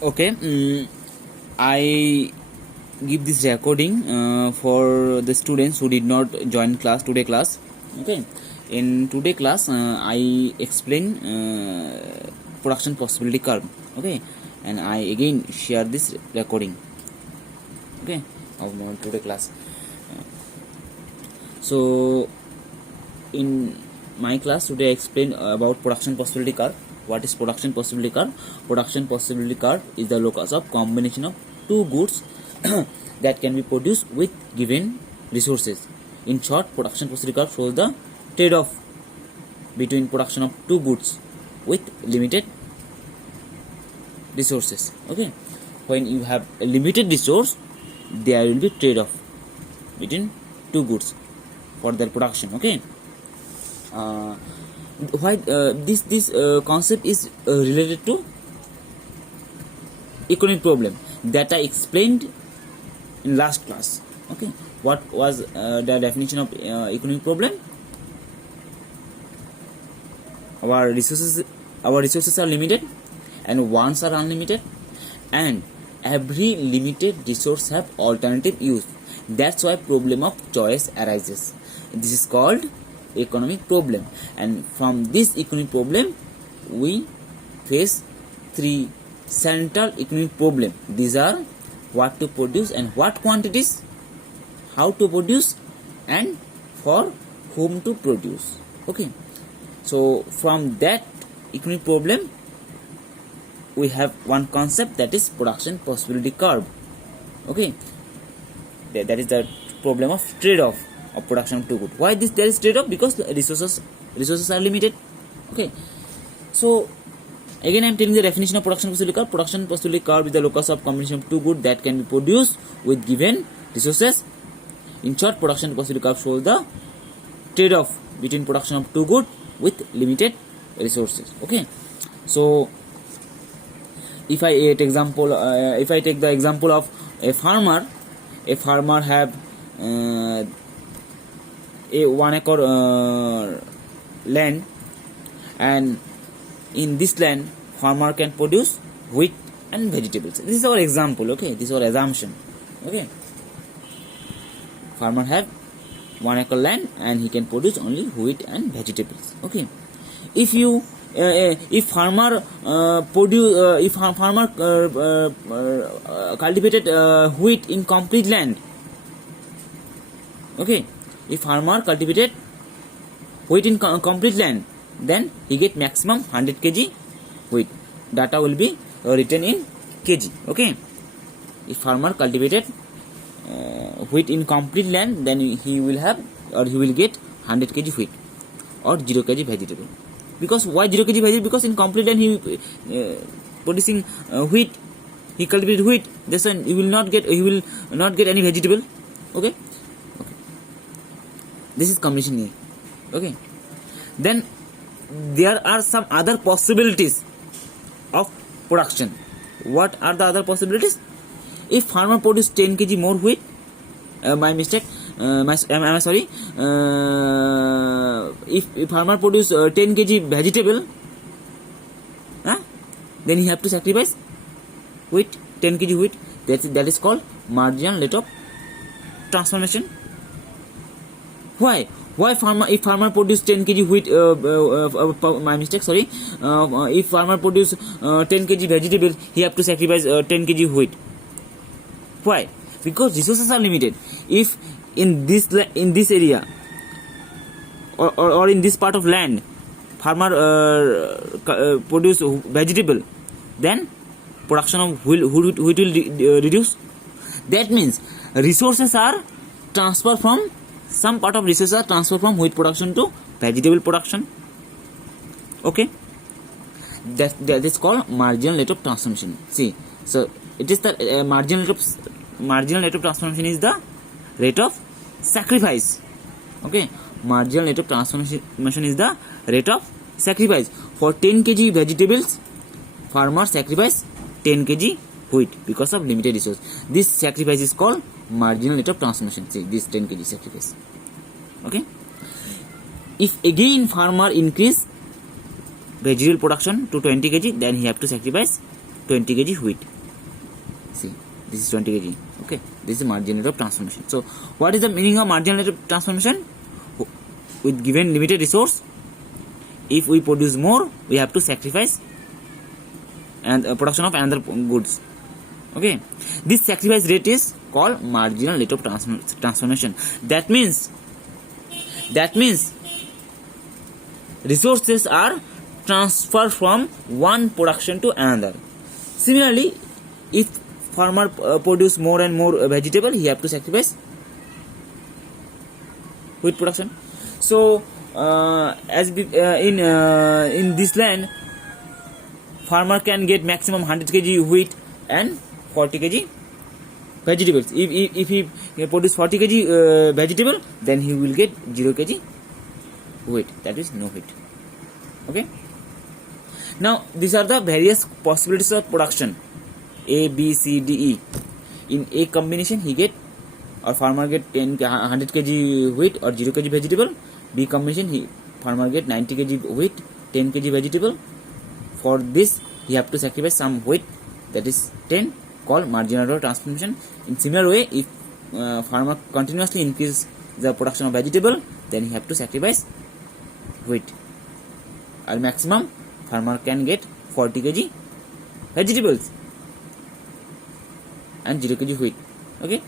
Okay, I give this recording for the students who did not join today class. Okay, in today class I explain production possibility curve. Okay, and I again share this recording. Okay, of today class. So in my class today I explain about production possibility curve. What is production possibility curve? Production possibility curve is the locus of combination of two goods that can be produced with given resources. In short, production possibility curve shows the trade-off between production of two goods with limited resources. Okay, when you have a limited resource, there will be trade-off between two goods for their production. Okay, why this concept is related to economic problem that I explained in last class. Okay, what was the definition of economic problem? Our resources are limited and wants are unlimited, and every limited resource have alternative use. That's why problem of choice arises. This is called economic problem, and from this economic problem we face three central economic problem. These are what to produce and what quantities, how to produce, and for whom to produce. Okay, so from that economic problem we have one concept, that is production possibility curve. Okay, that is the problem of trade-off of production of two goods. Why there is trade-off? Because resources are limited. Okay, so again I am telling the definition of production possibility curve. Production possibility curve is the locus of combination of two goods that can be produced with given resources. In short, production possibility curve shows the trade-off between production of two goods with limited resources. Okay, so if I take the example of a farmer have a 1 acre land, and in this land farmer can produce wheat and vegetables. This is our example. Okay, this is our assumption. Okay, farmer have 1 acre land and he can produce only wheat and vegetables. Okay, if farmer cultivated wheat in complete land. Okay, if farmer cultivated wheat in complete land, then he get maximum 100 kg wheat. Data will be written in kg. Okay, if farmer cultivated wheat in complete land, then he will get 100 kg wheat or 0 kg vegetable. Because why 0 kg vegetable? Because in complete land he producing wheat, he cultivated wheat. That's why he will not get any vegetable. Okay, this is combination A. Okay, then there are some other possibilities of production. What are the other possibilities? If farmer produce 10 kg more wheat, if farmer produce 10 kg vegetable, then he have to sacrifice wheat, 10 kg wheat. That is called marginal rate of transformation. Why if farmer produce 10 kg wheat, if farmer produce 10 kg vegetable, he have to sacrifice 10 kg wheat. Why? Because resources are limited. If in this area or in this part of land farmer produce vegetable, then production of wheat will reduce. That means resources are transferred from some part of resources are transferred from wheat production to vegetable production. Okay, that is called marginal rate of transformation. See, so it is the marginal rate of transformation is the rate of sacrifice. Okay, marginal rate of transformation is the rate of sacrifice. For 10 kg vegetables, farmer sacrifice 10 kg wheat because of limited resource. This sacrifice is called marginal rate of transformation. See, this 10 kg sacrifice. Okay, if again farmer increase vegetable production to 20 kg, then he have to sacrifice 20 kg wheat. See, this is 20 kg. Okay, this is marginal rate of transformation. So what is the meaning of marginal rate of transformation? With given limited resource, if we produce more, we have to sacrifice and production of another goods. Okay, this sacrifice rate is called marginal rate of transformation. That means resources are transferred from one production to another. Similarly, if farmer produce more and more vegetable, he have to sacrifice wheat production. So in this land, farmer can get maximum 100 kg wheat and 40 kg vegetables. If he produce 40 kg vegetable, then he will get 0 kg wheat, that is no wheat. Okay, now these are the various possibilities of production, A, B, C, D, E. In A combination, he get or farmer get 100 kg wheat or 0 kg vegetable. B combination, farmer get 90 kg wheat, 10 kg vegetable. For this, he have to sacrifice some wheat, that is 10, called marginal rate of transformation. In similar way, if farmer continuously increase the production of vegetable, then he have to sacrifice wheat. Or maximum, farmer can get 40 kg vegetables and 0 kg wheat. Okay,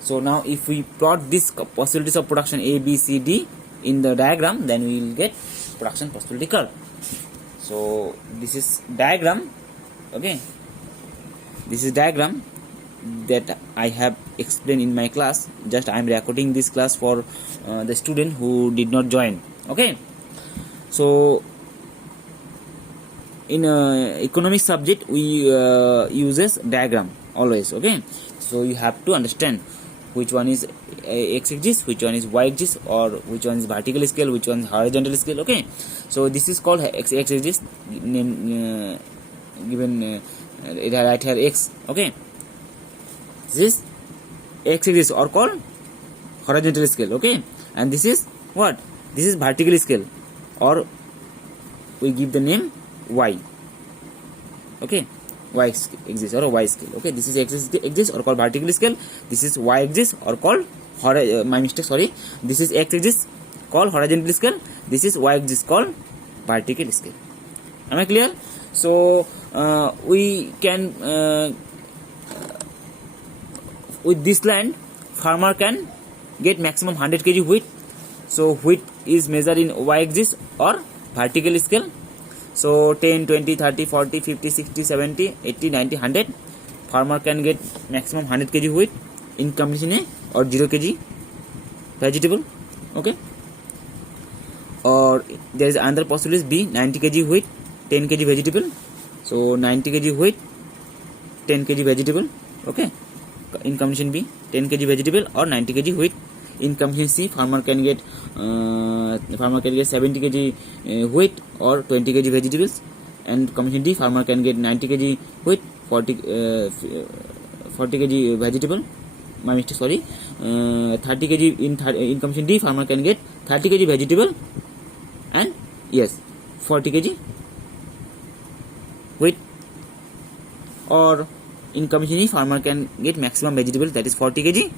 so now if we plot this possibilities of production A, B, C, D in the diagram, then we will get production possibility curve. So this is diagram. Okay, this is diagram that I have explained in my class. Just I am recording this class for the student who did not join. Okay, so in economics subject we uses diagram always. Okay, so you have to understand which one is x-axis, which one is y-axis, or which one is vertical scale, which one is horizontal scale. Okay, so this is called x-axis, given it right here x. Okay, this x-axis or called horizontal scale. Okay, and this is what? This is vertical scale, or we give the name y. Okay, y axis or y scale. Okay, this is x-axis or called vertical scale. This is y-axis or called my mistake. Sorry, this is x-axis called horizontal scale. This is y-axis called vertical scale. Am I clear? So we can with this land, farmer can get maximum 100 kg wheat. So wheat is measured in y-axis or vertical scale. So 10, 20, 30, 40, 50, 60, 70, 80, 90, 100. Farmer can get maximum 100 kg wheat in combination A or 0 kg vegetable. Okay. Or there is another possibility B, 90 kg wheat, 10 kg vegetable. So 90 kg wheat, 10 kg vegetable. Okay. In combination B, 10 kg vegetable or 90 kg wheat. In combination C, farmer can get 70 kg wheat or 20 kg vegetables. And combination D, farmer can get 90 kg wheat, 40 kg vegetable. My mistake, sorry. 30 kg in combination D, farmer can get 30 kg vegetable and yes, 40 kg wheat. Or in combination E, farmer can get maximum vegetable, that is 40 kg,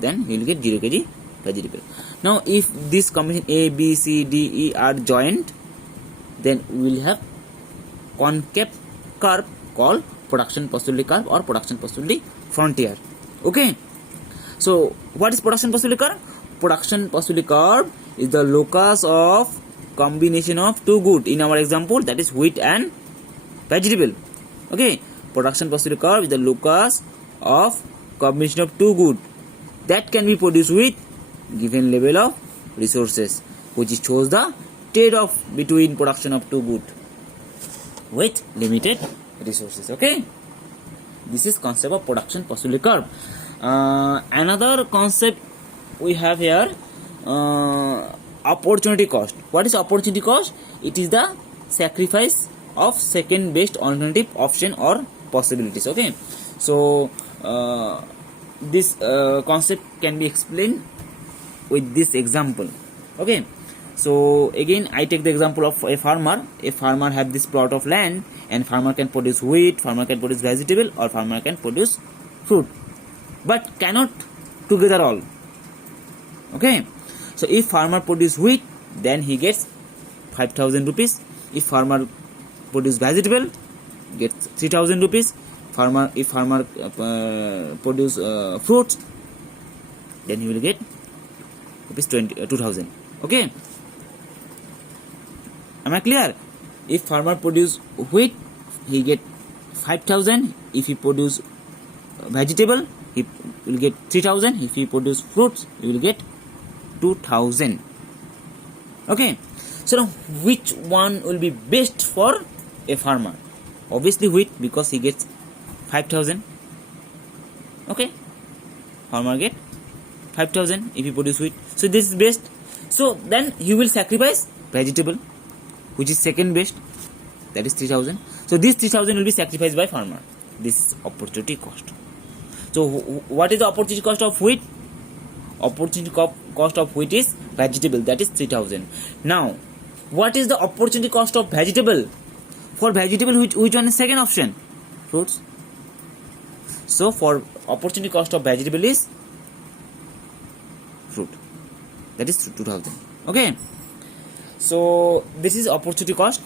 then he will get 0 kg vegetable. Now if this combination A, B, C, D, E are joined, then we will have concave curve called production possibility curve or production possibility frontier. Okay, so what is production possibility curve? Production possibility curve is the locus of combination of two goods. In our example, that is wheat and vegetable. Okay, production possibility curve is the locus of combination of two goods that can be produced with given level of resources, which shows the trade-off between production of two goods with limited resources. Okay, this is concept of production possibility curve. Another concept we have here, opportunity cost. What is opportunity cost? It is the sacrifice of second best alternative option or possibilities. Okay, so this concept can be explained with this example. Okay, So again, I take the example of a farmer. A farmer have this plot of land, and farmer can produce wheat, farmer can produce vegetable, or farmer can produce fruit, but cannot together all. Okay, so if farmer produce wheat, then he gets 5,000 rupees. If farmer produce vegetable, gets 3,000 rupees. If farmer produce fruits, then he will get rupees 2,000. Okay, am I clear? If farmer produce wheat, he get 5,000. If he produce vegetable, he will get 3,000. If he produce fruits, he will get 2,000. Okay, so now which one will be best for a farmer? Obviously wheat, because he gets 5,000. Okay, farmer get 5,000 if he produce wheat, so this is best. So then he will sacrifice vegetable, which is second best, that is 3,000. So this 3,000 will be sacrificed by farmer. This is opportunity cost. So what is the opportunity cost of wheat? Opportunity cost of wheat is vegetable, that is 3,000. Now what is the opportunity cost of vegetable? For vegetable, which one is second option? Fruits. So for opportunity cost of vegetable is fruit, that is 2,000. Okay, so this is opportunity cost.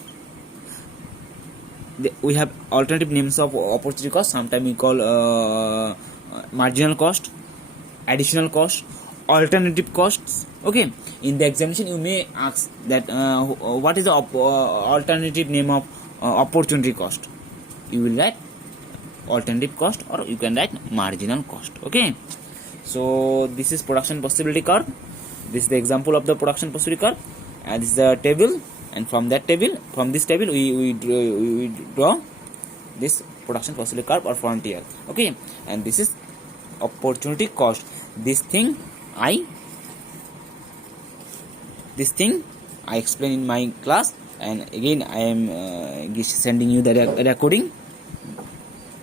We have alternative names of opportunity cost. Sometimes we call marginal cost, additional cost, alternative costs. Okay, in the examination you may ask that what is the alternative name of opportunity cost? You will write alternative cost, or you can write marginal cost. Okay, so this is production possibility curve. This is the example of the production possibility curve, and this is the table, and from this table we draw this production possibility curve or frontier. Okay, and this is opportunity cost. This thing I explain in my class, and again I am sending you the recording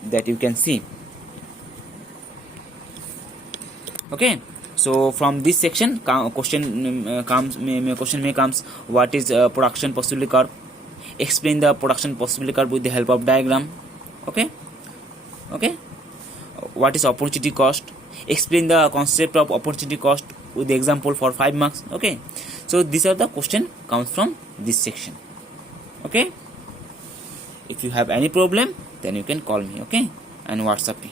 that you can see. Okay, so from this section question may comes, what is production possibility curve? Explain the production possibility curve with the help of diagram. Okay, what is opportunity cost? Explain the concept of opportunity cost with the example for 5 marks. Okay, so these are the question comes from this section. Okay, if you have any problem, then you can call me, okay, and WhatsApp me.